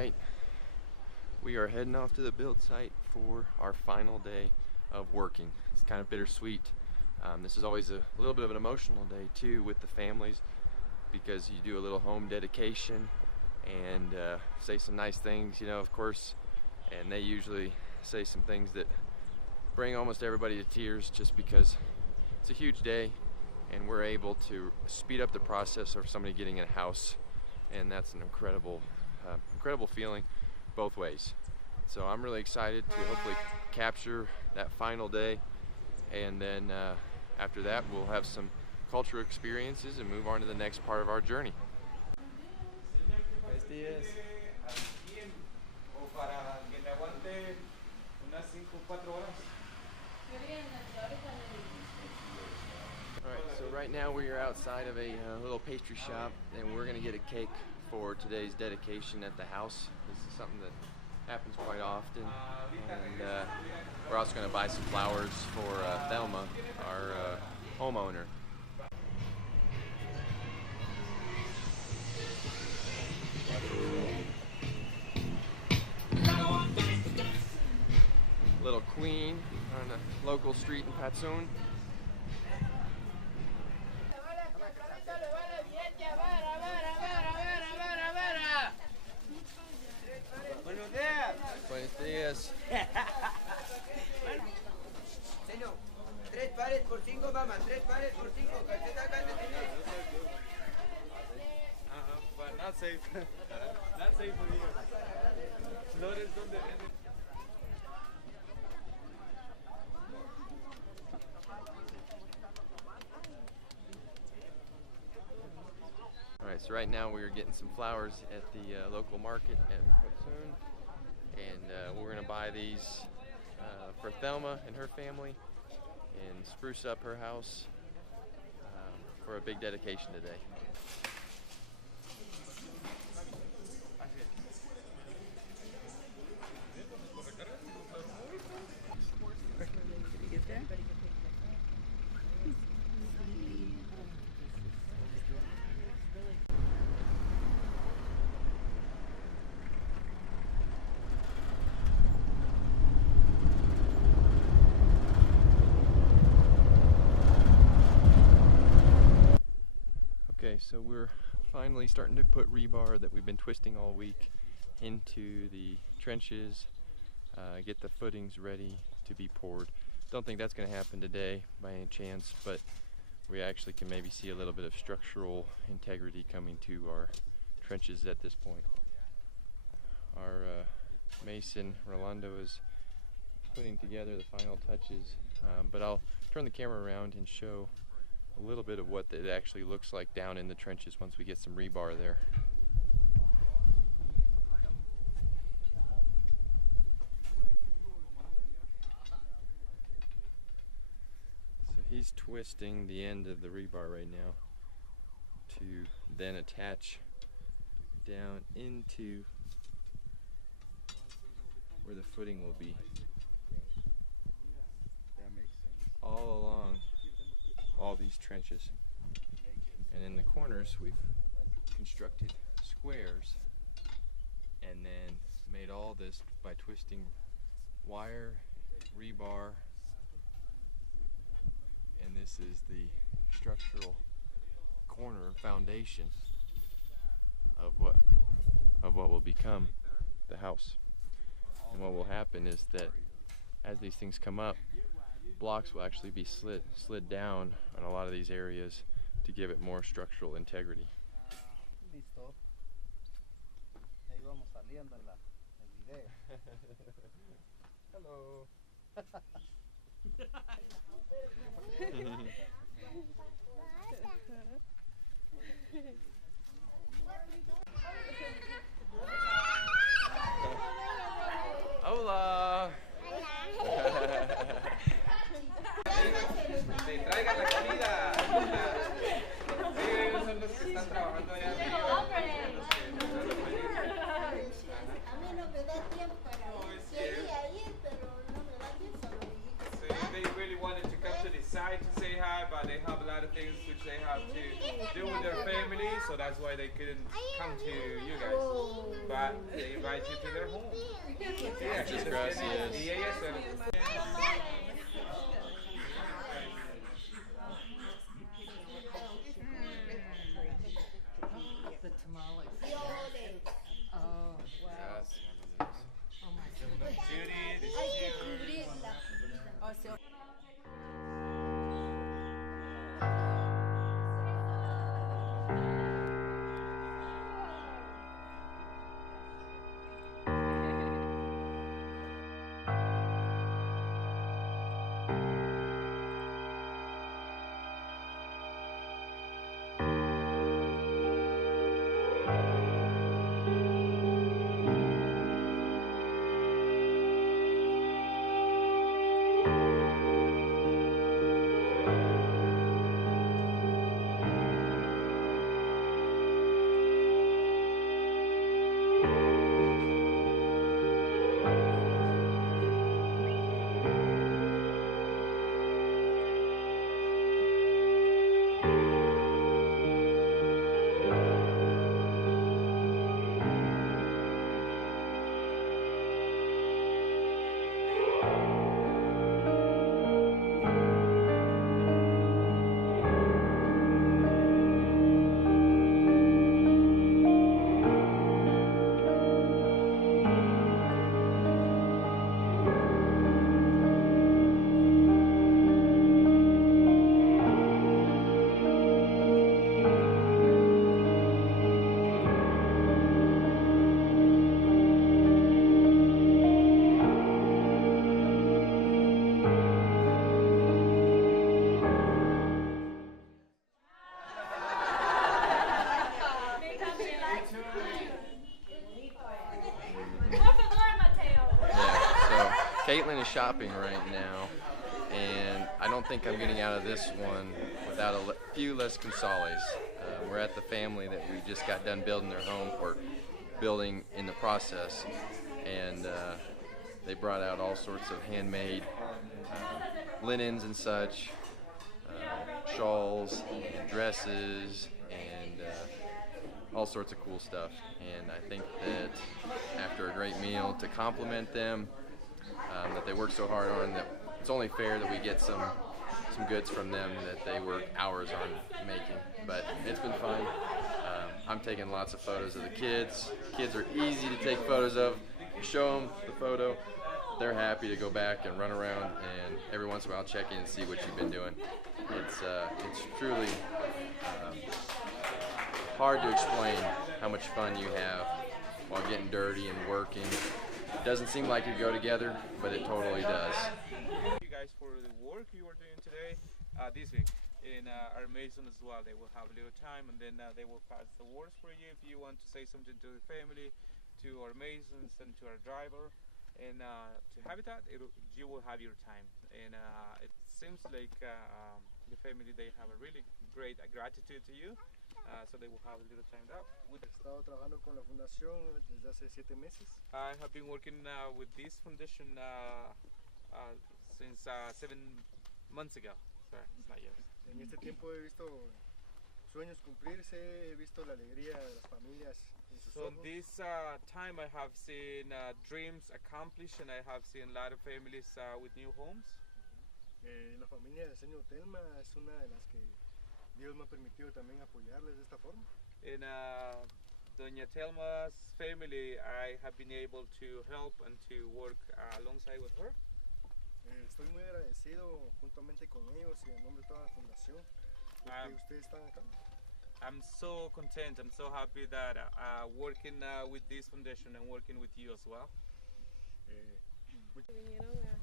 Alright, we are heading off to the build site for our final day of working. It's kind of bittersweet. This is always a little bit of an emotional day too with the families, because you do a little home dedication and say some nice things, you know, of course, and they usually say some things that bring almost everybody to tears, just because it's a huge day and we're able to speed up the process of somebody getting in a house, and that's an incredible feeling both ways. So I'm really excited to hopefully capture that final day, and then after that we'll have some cultural experiences and move on to the next part of our journey. Alright, so right now we are outside of a little pastry shop, and we're going to get a cake for today's dedication at the house. This is something that happens quite often, and we're also going to buy some flowers for Thelma, our homeowner. Little queen on a local street in Patsun. Buenos días. Señor, 3 pares por 5, mamá, 3 pares por 5, cacheta acá de tener. But not safe. Not safe for you. Flores donde. Alright, so right now we are getting some flowers at the local market in Patsun, and we're going to buy these for Thelma and her family and spruce up her house for a big dedication today. Okay, so we're finally starting to put rebar that we've been twisting all week into the trenches, get the footings ready to be poured. Don't think that's going to happen today by any chance, but we actually can maybe see a little bit of structural integrity coming to our trenches at this point. Our mason Rolando is putting together the final touches, but I'll turn the camera around and show a little bit of what it actually looks like down in the trenches once we get some rebar there. So he's twisting the end of the rebar right now to then attach down into where the footing will be. That makes sense. All along all these trenches, and in the corners we've constructed squares and then made all this by twisting wire, rebar, and this is the structural corner foundation of what will become the house. And what will happen is that as these things come up, blocks will actually be slid down on a lot of these areas to give it more structural integrity. Listo. Ahí vamos saliendo en el video. Hello. Hola. Traigan la comida. Ellos son los que están trabajando allá arriba. A mí no me da tiempo para quería ir, pero no me da tiempo. So they really wanted to come to the site to say hi, but they have a lot of things which they have to to do with their family, so that's why they couldn't come to you guys. But they invite you to their home. Yeah, Muchas gracias. Y ella The tamales. Oh, wow. Oh my goodness. Judy, this Hay is que you. cubrirla. Oh, so Caitlin is shopping right now, and I don't think I'm getting out of this one without a few less consales. We're at the family that we just got done building their home, or building in the process, and they brought out all sorts of handmade linens and such, shawls, and dresses, and all sorts of cool stuff. And I think that after a great meal, to compliment them, that they work so hard on, that it's only fair that we get some goods from them that they work hours on making. But it's been fun. I'm taking lots of photos of the kids. Kids are easy to take photos of. You show them the photo, they're happy to go back and run around, and every once in a while check in and see what you've been doing. It's truly hard to explain how much fun you have while getting dirty and working. It doesn't seem like it go together, but it totally does. Thank you guys for the work you are doing today, this week. In our mason as well, they will have a little time, and then they will pass the words for you if you want to say something to the family, to our masons, and to our driver. And to Habitat, you will have your time. And it seems like the family, they have a really great gratitude to you, so they will have a little time up. He estado trabajando con la fundación desde hace 7 meses. I have been working with this foundation since 7 months ago. Sorry, it's not years. En este tiempo he visto sueños cumplirse, he visto la alegría de las familias en sus So ojos. this time I have seen dreams accomplished, and I have seen a lot of families with new homes. La familia del señor Telma es una de las que Dios me ha permitido también apoyarles de esta forma. In Doña Telma's family, I have been able to help and to work alongside with her. Estoy muy agradecido juntamente con ellos y en nombre de toda la fundación porque ustedes están acá. I'm so content, I'm so happy that working with this foundation and working with you as well. Vinieron a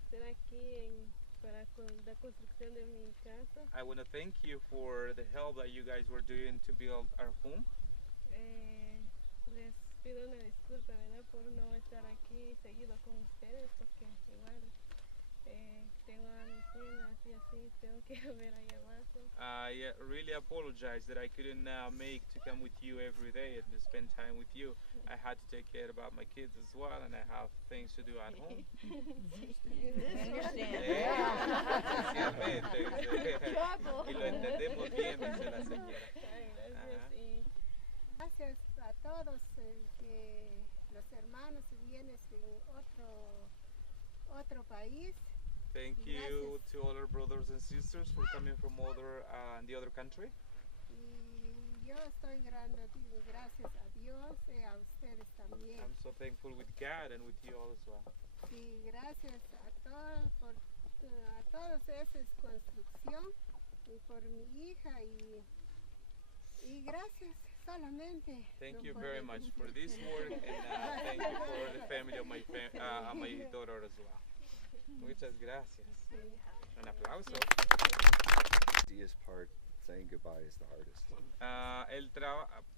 hacer aquí para la construcción de mi casa. I want to thank you for the help that you guys were doing to build our home. Les pido una disculpa, ¿verdad? Por no estar aquí seguido con ustedes, porque igual tengo a mis nenas y así tengo que ver allá abajo. I really apologize that I couldn't make to come with you every day and to spend time with you. I had to take care about my kids as well, and I have things to do at home. Especialmente, y lo entendemos bien, dice la señora. Ay, gracias. Ajá. Y Gracias a todos que los hermanos vienen de otro país. Thank you to all our brothers and sisters for coming from the other country. Y yo estoy gracias a Dios y a ustedes también. I'm so thankful with God and with you all as well. Sí, gracias a todos por esa construcción y por mi hija y gracias solamente. Thank No you puedo very much decir. for this work, and thank you for the family of my daughter as well. Muchas gracias. Un aplauso. Easiest part, saying goodbye, is the hardest.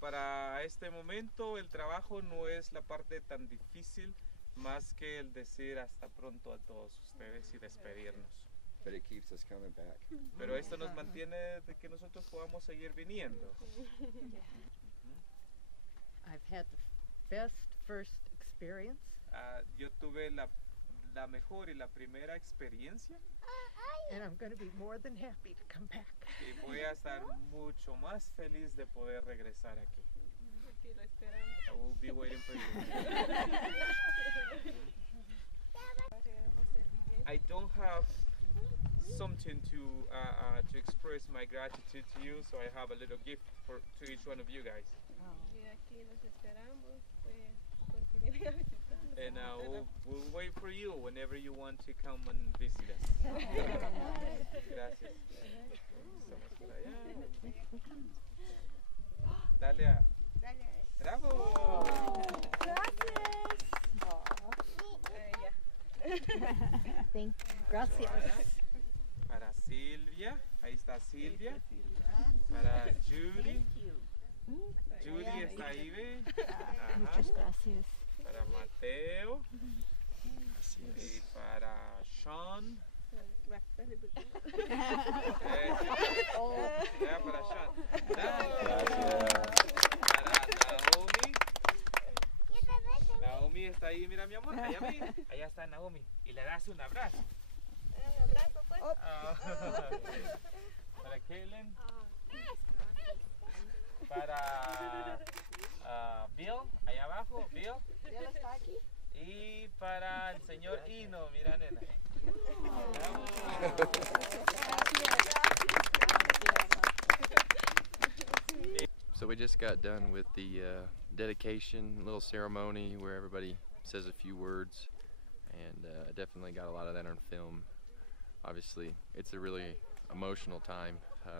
Para este momento el trabajo no es la parte tan difícil más que el decir hasta pronto a todos ustedes y despedirnos. But it keeps us coming back. Pero esto nos mantiene de que nosotros podamos seguir viniendo. I've had the best first experience. Yo tuve la mejor y la primera experiencia And I'm going to be more than happy to come back. y voy a estar mucho más feliz de poder regresar aquí. aquí lo esperamos. I will be waiting for you. I don't have something to express my gratitude to you, so I have a little gift to each one of you guys. Y aquí los esperamos, por si vienen a visitar. And we'll wait for you whenever you want to come and visit us. Gracias. Estamos por allá. Dale a... ¡Bravo! Gracias. Para Silvia, ahí está Silvia. Para Judy. Judy está ahí, ve. Ajá. gracias. Para Mateo. Y para Sean. Ya, para Sean. Para Naomi. Naomi está ahí, mira mi amor, allá ve. Allá está Naomi. Y le das un abrazo. Un abrazo, pues. Para Kaylin. Para Bill, allá abajo, Bill. ¿Ya lo está aquí? Y para el señor Hino, mira nena. So we just got done with the dedication little ceremony where everybody says a few words, and definitely got a lot of that on film. Obviously, it's a really emotional time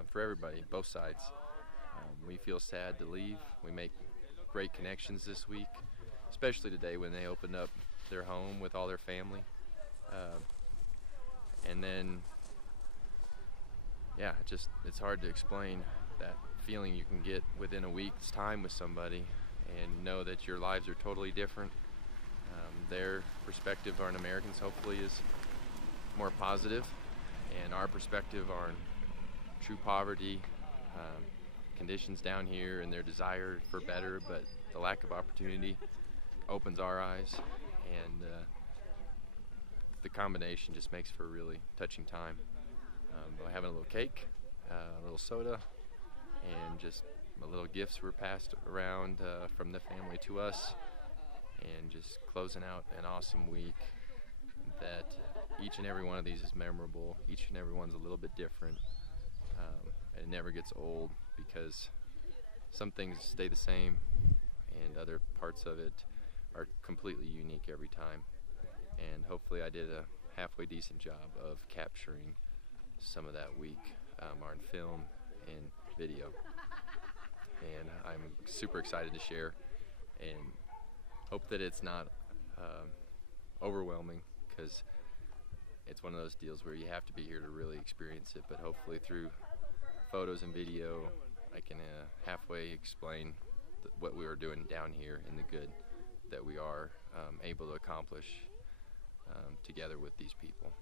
for everybody, both sides. We feel sad to leave. We make great connections this week, especially today when they opened up their home with all their family. And then, yeah, it's hard to explain that feeling you can get within a week's time with somebody and know that your lives are totally different. Their perspective on Americans hopefully is more positive, and our perspective on true poverty, conditions down here, and their desire for better, but the lack of opportunity opens our eyes, and the combination just makes for a really touching time. By having a little cake, a little soda, and just little gifts were passed around from the family to us, and just closing out an awesome week that each and every one of these is memorable. Each and every one's a little bit different, and it never gets old because some things stay the same and other parts of it are completely unique every time. And hopefully I did a halfway decent job of capturing some of that week on film and video. And I'm super excited to share and hope that it's not overwhelming, because it's one of those deals where you have to be here to really experience it, but hopefully through photos and video I can halfway explain what we are doing down here and the good that we are able to accomplish together with these people.